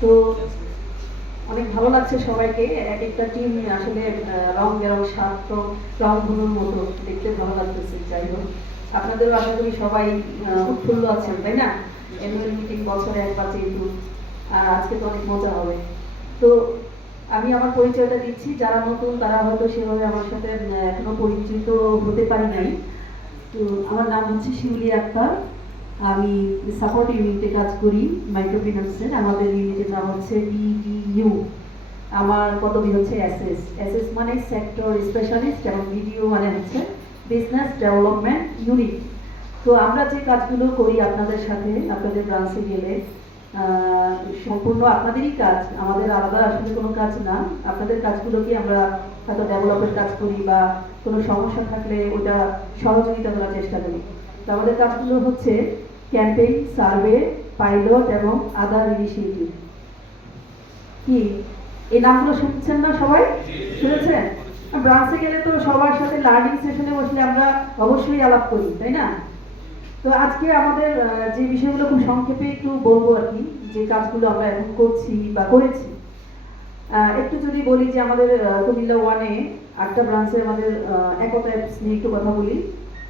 তো অনেক ভালো লাগছে সবাইকে। এক একটা টিম আসলে রং রং মতো। দেখতে ভালো লাগতেছে, যাই হোক। আপনাদেরও আশা করি সবাই উৎফুল্ল আছেন, তাই না? মিটিং বছরে একবার যেহেতু আজকে তো অনেক মজা হবে। তো আমি আমার পরিচয়টা দিচ্ছি। যারা নতুন, তারা হয়তো সেভাবে আমার সাথে এখনও পরিচিত হতে পারি নাই। তো আমার নাম হচ্ছে শিউলি আক্তার। আমি সাপোর্ট ইউনিটে কাজ করি মাইক্রোফিন্যান্সের আমাদের ইউনিটের নাম হচ্ছে বিডিইউ আমার পদবি হচ্ছে এসএস এসএস মানে সেক্টর স্পেশালিস্ট এবং বিডিও মানে হচ্ছে বিজনেস ডেভেলপমেন্ট ইউনিট তো আমরা যে কাজগুলো করি আপনাদের সাথে, আপনাদের ব্রাঞ্চে গেলে সম্পূর্ণ আপনাদেরই কাজ। আমাদের আলাদা আসলে কোনো কাজ না। আপনাদের কাজগুলোকে আমরা হয়তো ডেভেলপের কাজ করি বা কোনো সমস্যা থাকলে ওটা সহযোগিতা করার চেষ্টা করি। তো আমাদের কাজগুলো হচ্ছে ক্যাম্পেইন, সার্ভে, পাইলট এবং আদার ইনিশিয়েটিভ। কি? এই নামগুলো শুনছেন না সবাই? শুনেছেন? ব্রাঞ্চে গেলে তো সবার সাথে লার্নিং সেশনে বসলে আমরা অবশ্যই আলাপ করি, তাই না? তো আজকে আমাদের যে বিষয়গুলো খুব সংক্ষেপে একটু বলব আর কি, যে কাজগুলো আমরা এখন করছি বা করেছি। একটু যদি বলি যে আমাদের কুমিল্লা ওয়ানে আটটা ব্রাঞ্চে আমাদের একতা অ্যাপস নিয়ে একটু কথা বলি।